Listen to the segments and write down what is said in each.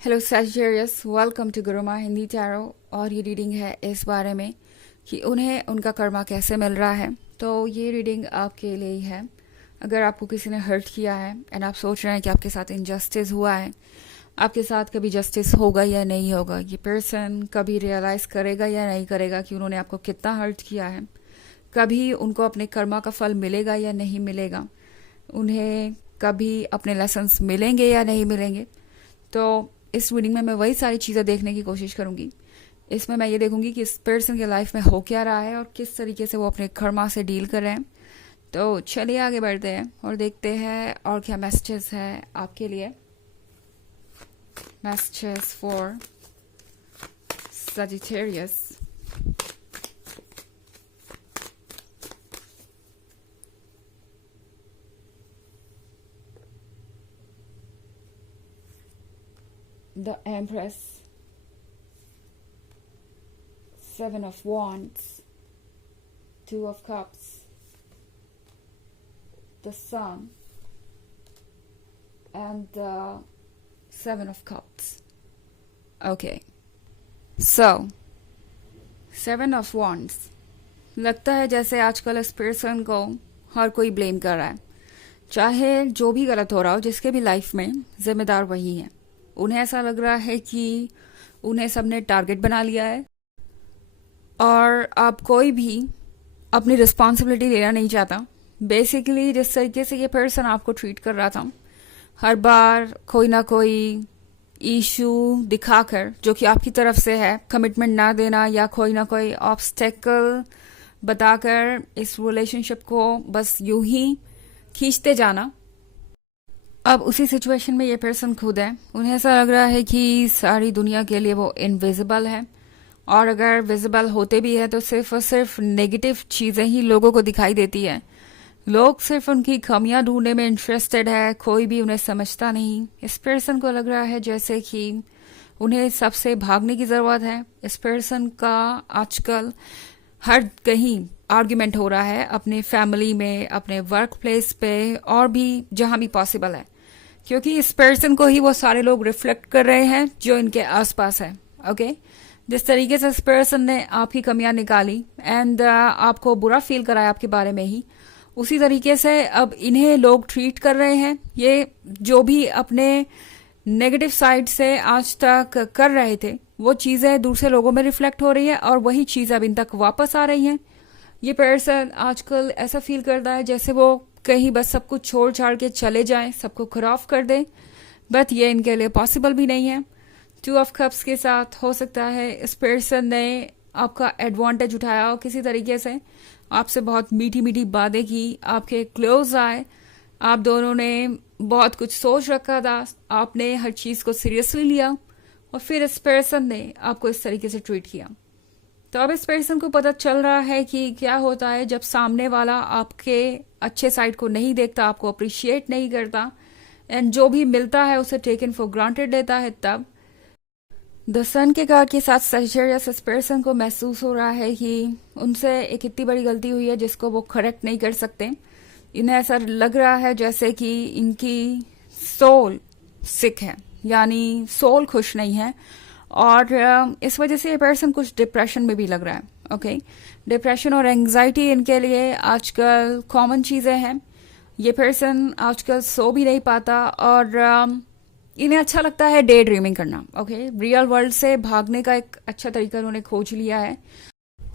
Hello Sagittarius, welcome to Guruma Hindi tarot. और ये reading है इस बारे में कि उन्हें उनका कर्मा कैसे मिल रहा है। तो ये रीडिंग आपके लिए ही है। अगर आपको किसी ने हर्ट किया है एंड आप सोच रहे हैं कि आपके साथ इनजस्टिस हुआ है, आपके साथ कभी जस्टिस होगा या नहीं होगा, ये पर्सन कभी रियलाइज़ करेगा या नहीं करेगा कि उन्होंने आपको कितना हर्ट किया है, कभी उनको अपने कर्मा का फल मिलेगा या नहीं मिलेगा, उन्हें कभी अपने लेसन्स मिलेंगे या नहीं मिलेंगे। तो इस रीडिंग में मैं वही सारी चीज़ें देखने की कोशिश करूंगी। इसमें मैं ये देखूंगी कि इस पर्सन के लाइफ में हो क्या रहा है और किस तरीके से वो अपने कर्मा से डील कर रहे हैं। तो चलिए आगे बढ़ते हैं और देखते हैं और क्या मैसेजेस है आपके लिए। Messages for Sagittarius. The Empress, Seven of Wands, Two of Cups, the Sun, and the Seven of Cups. Okay, so Seven of Wands. लगता है जैसे आजकल इस पर्सन को हर कोई ब्लेम कर रहा है, चाहे जो भी गलत हो रहा हो, जिसके भी लाइफ में जिम्मेदार वही है। उन्हें ऐसा लग रहा है कि उन्हें सबने टारगेट बना लिया है और अब कोई भी अपनी रिस्पॉन्सिबिलिटी लेना नहीं चाहता। बेसिकली जिस तरीके से ये पर्सन आपको ट्रीट कर रहा था, हर बार कोई ना कोई इशू दिखाकर, जो कि आपकी तरफ से है, कमिटमेंट ना देना या कोई ना कोई ऑब्स्टेकल बताकर इस रिलेशनशिप को बस यूं ही खींचते जाना। अब उसी सिचुएशन में ये पर्सन खुद है। उन्हें ऐसा लग रहा है कि सारी दुनिया के लिए वो इनविजिबल है, और अगर विजिबल होते भी है तो सिर्फ और सिर्फ नेगेटिव चीज़ें ही लोगों को दिखाई देती है। लोग सिर्फ उनकी कमियां ढूंढने में इंटरेस्टेड है, कोई भी उन्हें समझता नहीं। इस पर्सन को लग रहा है जैसे कि उन्हें सबसे भागने की ज़रूरत है। इस पर्सन का आजकल हर कहीं आर्ग्यूमेंट हो रहा है, अपने फैमिली में, अपने वर्क प्लेस पे, और भी जहां भी पॉसिबल है, क्योंकि इस पर्सन को ही वो सारे लोग रिफ्लेक्ट कर रहे हैं जो इनके आसपास है। ओके, जिस तरीके से इस पर्सन ने आपकी कमियां निकाली एंड आपको बुरा फील कराया आपके बारे में ही, उसी तरीके से अब इन्हें लोग ट्रीट कर रहे हैं। ये जो भी अपने नेगेटिव साइड से आज तक कर रहे थे, वो चीज़ें दूसरे लोगों में रिफ्लेक्ट हो रही है और वही चीज़ अब इन तक वापस आ रही हैं। ये पर्सन आजकल ऐसा फील करता है जैसे वो कहीं बस सब कुछ छोड़ छाड़ के चले जाएं, सबको खराब कर दें, बट ये इनके लिए पॉसिबल भी नहीं है। टू ऑफ कप्स के साथ हो सकता है इस पर्सन ने आपका एडवांटेज उठाया हो किसी तरीके से, आपसे बहुत मीठी मीठी बातें की, आपके क्लोज आए, आप दोनों ने बहुत कुछ सोच रखा था, आपने हर चीज़ को सीरियसली लिया, और फिर इस पर्सन ने आपको इस तरीके से ट्रीट किया। तो अब इस पर्सन को पता चल रहा है कि क्या होता है जब सामने वाला आपके अच्छे साइड को नहीं देखता, आपको अप्रिशिएट नहीं करता, एंड जो भी मिलता है उसे टेकन फॉर ग्रांटेड लेता है। तब द सन के कार्ड के साथ सजिटेरियस इस पर्सन को महसूस हो रहा है कि उनसे एक इतनी बड़ी गलती हुई है जिसको वो करेक्ट नहीं कर सकते। इन्हें ऐसा लग रहा है जैसे कि इनकी सोल सिक है, यानी सोल खुश नहीं है, और इस वजह से ये पर्सन कुछ डिप्रेशन में भी लग रहा है। ओके, डिप्रेशन और एंग्जाइटी इनके लिए आजकल कॉमन चीज़ें हैं। ये पर्सन आजकल सो भी नहीं पाता, और इन्हें अच्छा लगता है डे ड्रीमिंग करना। ओके, रियल वर्ल्ड से भागने का एक अच्छा तरीका उन्होंने खोज लिया है,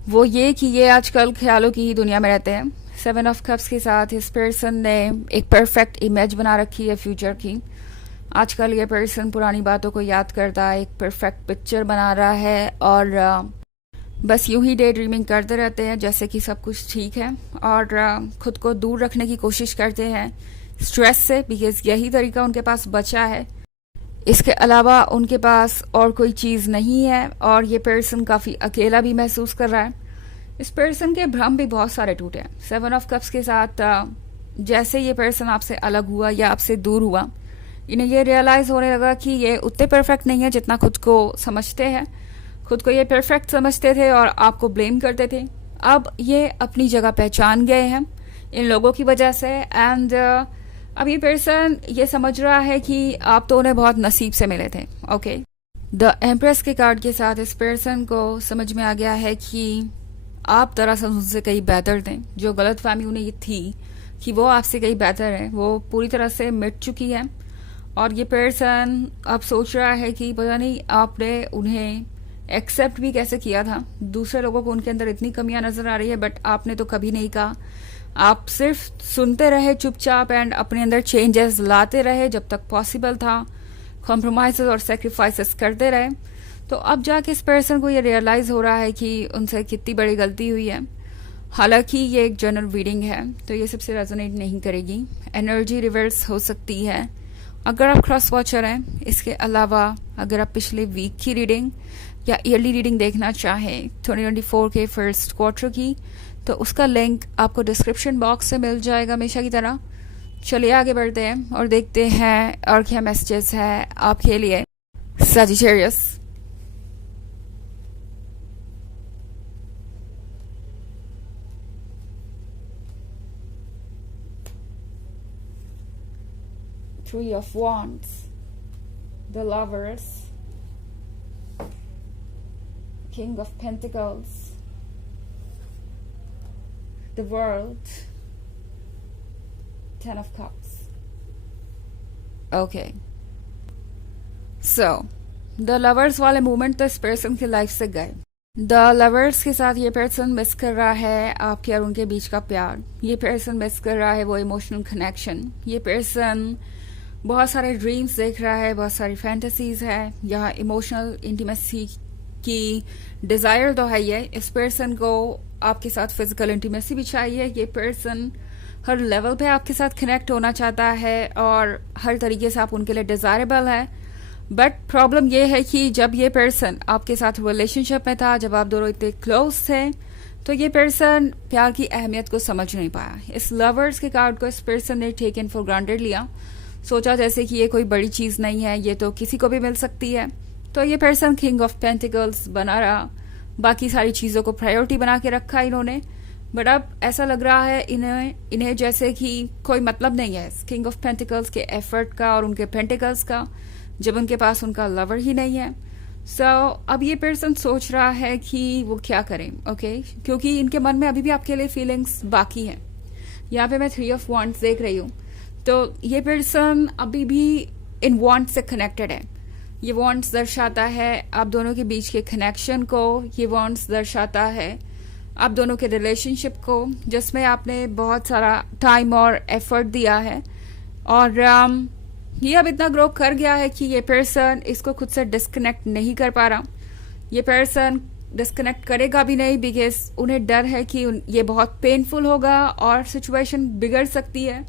वो ये कि ये आजकल ख्यालों की ही दुनिया में रहते हैं। सेवन ऑफ कप्स के साथ इस पर्सन ने एक परफेक्ट इमेज बना रखी है फ्यूचर की। आजकल ये पर्सन पुरानी बातों को याद करता है, एक परफेक्ट पिक्चर बना रहा है, और बस यूं ही डे ड्रीमिंग करते रहते हैं जैसे कि सब कुछ ठीक है, और खुद को दूर रखने की कोशिश करते हैं स्ट्रेस से, बिकॉज यही तरीका उनके पास बचा है। इसके अलावा उनके पास और कोई चीज़ नहीं है, और ये पर्सन काफ़ी अकेला भी महसूस कर रहा है। इस पर्सन के भ्रम भी बहुत सारे टूटे हैं। सेवन ऑफ कप्स के साथ जैसे ये पर्सन आपसे अलग हुआ या आपसे दूर हुआ, इन्हें ये रियलाइज़ होने लगा कि ये उतने परफेक्ट नहीं है जितना खुद को समझते हैं। खुद को ये परफेक्ट समझते थे और आपको ब्लेम करते थे। अब ये अपनी जगह पहचान गए हैं इन लोगों की वजह से, एंड अब ये पर्सन ये समझ रहा है कि आप तो उन्हें बहुत नसीब से मिले थे. ओके, द एम्प्रेस के कार्ड के साथ इस पर्सन को समझ में आ गया है कि आप दरअसल उनसे कहीं बेहतर थे. जो गलत फहमी उन्हें ये थी कि वो आपसे कहीं बेहतर है, वो पूरी तरह से मिट चुकी है. और ये पर्सन अब सोच रहा है कि पता नहीं आपने उन्हें एक्सेप्ट भी कैसे किया था. दूसरे लोगों को उनके अंदर इतनी कमियां नजर आ रही है, बट आपने तो कभी नहीं कहा. आप सिर्फ सुनते रहे चुपचाप एंड अपने अंदर चेंजेस लाते रहे जब तक पॉसिबल था. कॉम्प्रोमाइजेस और सेक्रीफाइसेस करते रहे. तो अब जाके इस पर्सन को ये रियलाइज हो रहा है कि उनसे कितनी बड़ी गलती हुई है. हालांकि ये एक जनरल रीडिंग है तो ये सबसे रेजोनेट नहीं करेगी. एनर्जी रिवर्स हो सकती है अगर आप क्रॉस वॉचर हैं. इसके अलावा अगर आप पिछले वीक की रीडिंग या ईयरली रीडिंग देखना चाहें 2024 के फर्स्ट क्वार्टर की, तो उसका लिंक आपको डिस्क्रिप्शन बॉक्स से मिल जाएगा हमेशा की तरह. चलिए आगे बढ़ते हैं और देखते हैं और क्या मैसेजेस है आपके लिए. Sagittarius, Three of Wands, the Lovers, King of Pentacles, the World, Ten of Cups. Okay. So, the Lovers वाले मोमेंट तो इस पर्सन की लाइफ से गए. द लवर्स के साथ ये पर्सन मिस कर रहा है आपके और उनके बीच का प्यार. ये पर्सन मिस कर रहा है वो इमोशनल कनेक्शन. ये पर्सन बहुत सारे ड्रीम्स देख रहा है, बहुत सारी फैंटेसीज है. यहाँ इमोशनल इंटीमेसी की डिजायर तो है ये. इस पर्सन को आपके साथ फिजिकल इंटीमेसी भी चाहिए. ये पर्सन हर लेवल पे आपके साथ कनेक्ट होना चाहता है और हर तरीके से आप उनके लिए डिजायरेबल है. बट प्रॉब्लम ये है कि जब ये पर्सन आपके साथ रिलेशनशिप में था, जब आप दोनों इतने क्लोज थे, तो ये पर्सन प्यार की अहमियत को समझ नहीं पाया. इस लवर्स के कार्ड को इस पर्सन ने टेकन फॉर ग्रांटेड लिया. सोचा जैसे कि ये कोई बड़ी चीज नहीं है, ये तो किसी को भी मिल सकती है. तो ये पर्सन किंग ऑफ पेंटिकल्स बना रहा. बाकी सारी चीजों को प्रायोरिटी बना के रखा इन्होंने. बट अब ऐसा लग रहा है इन्हें जैसे कि कोई मतलब नहीं है किंग ऑफ पेंटिकल्स के एफर्ट का और उनके पेंटिकल्स का, जब उनके पास उनका लवर ही नहीं है. सो अब ये पर्सन सोच रहा है कि वो क्या करें. ओके, क्योंकि इनके मन में अभी भी आपके लिए फीलिंग्स बाकी हैं. यहाँ पे मैं 3 ऑफ वांड्स देख रही हूँ. तो ये पर्सन अभी भी इन वांट्स से कनेक्टेड है. ये वांट्स दर्शाता है आप दोनों के बीच के कनेक्शन को. ये वांट्स दर्शाता है आप दोनों के रिलेशनशिप को, जिसमें आपने बहुत सारा टाइम और एफर्ट दिया है. और ये अब इतना ग्रो कर गया है कि ये पर्सन इसको खुद से डिस्कनेक्ट नहीं कर पा रहा. ये पर्सन डिस्कनेक्ट करेगा भी नहीं बिकॉज उन्हें डर है कि ये बहुत पेनफुल होगा और सिचुएशन बिगड़ सकती है.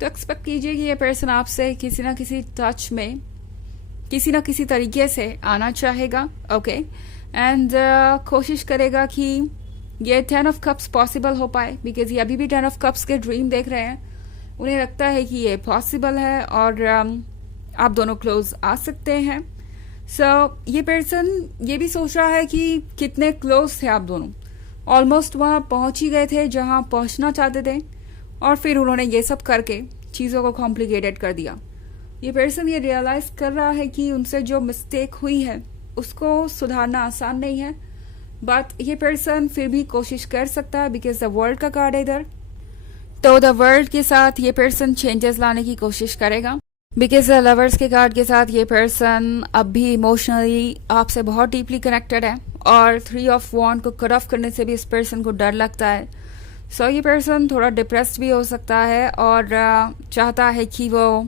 तो एक्सपेक्ट कीजिए कि ये पर्सन आपसे किसी ना किसी टच में किसी ना किसी तरीके से आना चाहेगा. ओके, एंड कोशिश करेगा कि ये 10 ऑफ कप्स पॉसिबल हो पाए बिकॉज ये अभी भी 10 ऑफ कप्स के ड्रीम देख रहे हैं. उन्हें लगता है कि ये पॉसिबल है और आप दोनों क्लोज आ सकते हैं. सो ये पर्सन ये भी सोच रहा है कि कितने क्लोज थे आप दोनों. ऑलमोस्ट वहां पहुंच ही गए थे जहां पहुंचना चाहते थे और फिर उन्होंने ये सब करके चीजों को कॉम्प्लिकेटेड कर दिया. ये पर्सन ये रियलाइज कर रहा है कि उनसे जो मिस्टेक हुई है उसको सुधारना आसान नहीं है. बट ये पर्सन फिर भी कोशिश कर सकता है बिकॉज द वर्ल्ड का कार्ड है इधर. तो द वर्ल्ड के साथ ये पर्सन चेंजेस लाने की कोशिश करेगा बिकॉज द लवर्स के कार्ड के साथ ये पर्सन अब भी इमोशनली आपसे बहुत डीपली कनेक्टेड है. और 3 ऑफ वॉन्ड को कट ऑफ करने से भी इस पर्सन को डर लगता है. सो ये पर्सन थोड़ा डिप्रेस्ड भी हो सकता है और चाहता है कि वो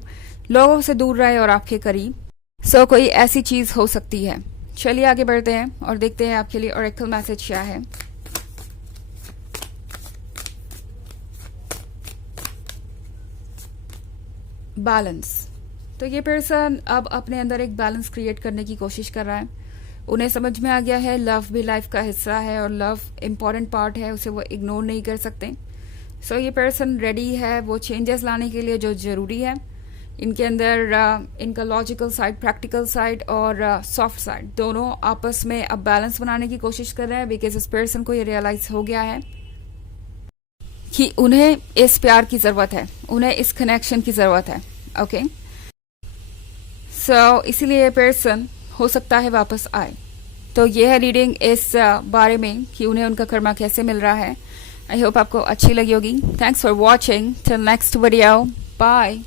लोगों से दूर रहे और आपके करीब. सो कोई ऐसी चीज हो सकती है. चलिए आगे बढ़ते हैं और देखते हैं आपके लिए ऑरेकल मैसेज क्या है. बैलेंस. तो ये पर्सन अब अपने अंदर एक बैलेंस क्रिएट करने की कोशिश कर रहा है. उन्हें समझ में आ गया है लव भी लाइफ का हिस्सा है और लव इम्पॉर्टेंट पार्ट है, उसे वो इग्नोर नहीं कर सकते. सो ये पर्सन रेडी है वो चेंजेस लाने के लिए जो जरूरी है. इनके अंदर इनका लॉजिकल साइड, प्रैक्टिकल साइड और सॉफ्ट साइड दोनों आपस में अब बैलेंस बनाने की कोशिश कर रहे हैं बिकॉज इस पर्सन को ये रियलाइज हो गया है कि उन्हें इस प्यार की ज़रूरत है, उन्हें इस कनेक्शन की ज़रूरत है। ओके, सो इसीलिए ये पर्सन हो सकता है वापस आए। तो ये है रीडिंग इस बारे में कि उन्हें उनका कर्मा कैसे मिल रहा है। आई होप आपको अच्छी लगी होगी। Thanks for watching, till next video, bye.